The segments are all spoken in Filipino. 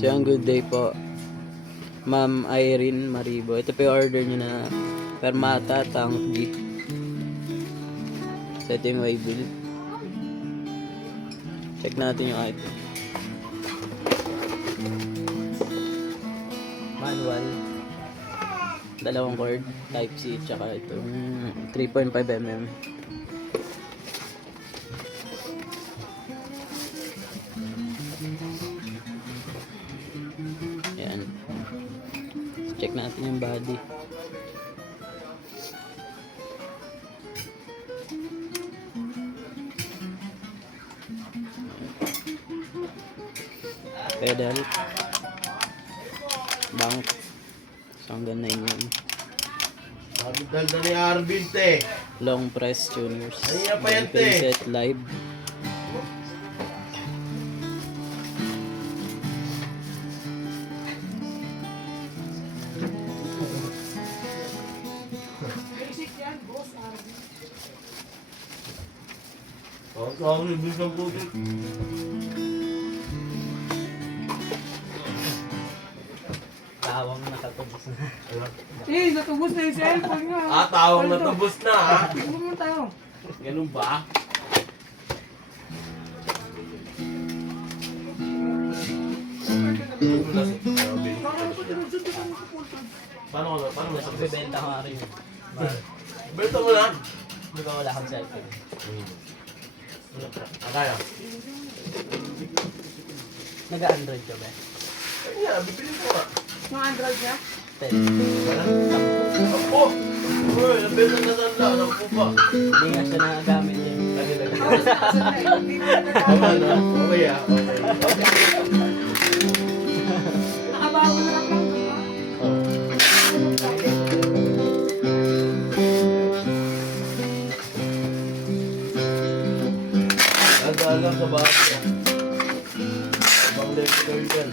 So yung good day po, Ma'am Irene Maribo. Ito po yung order nyo na Permata Tank Jeep. So ito yung waybill. Check natin yung item. Manual. Dalawang cord, type C, tsaka itong 3.5mm. Ayan. Check natin yung body. Pedal. Bank. So hanggang 9 yun. Capital na ni Arvin, te. Long press tuners. Ay, pa yan, te. Preset live. Ang ibig ng putik. Tawang nakatubos na. Natubos na yung cellphone nga. Tawang natubos na, ha? Tingnan mo tayo. Ganun ba? Paano mo Bibenta ko nga rin. Benta mo na? Hindi ko wala akong cellphone. Kaya? Nag-Android ka ba? Ay, nga, bibili ko nga. Yung Android niya? 10. Ako! Uy, nabenta na saan lang, naku pa. Hindi nga siya nagagamit yun. Tama na, okay ah, okay. Nakabago na lang lang. Nadaan lang sa bahay. Ibang level kayo dyan.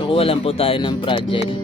So kuha lang po tayo ng fragile.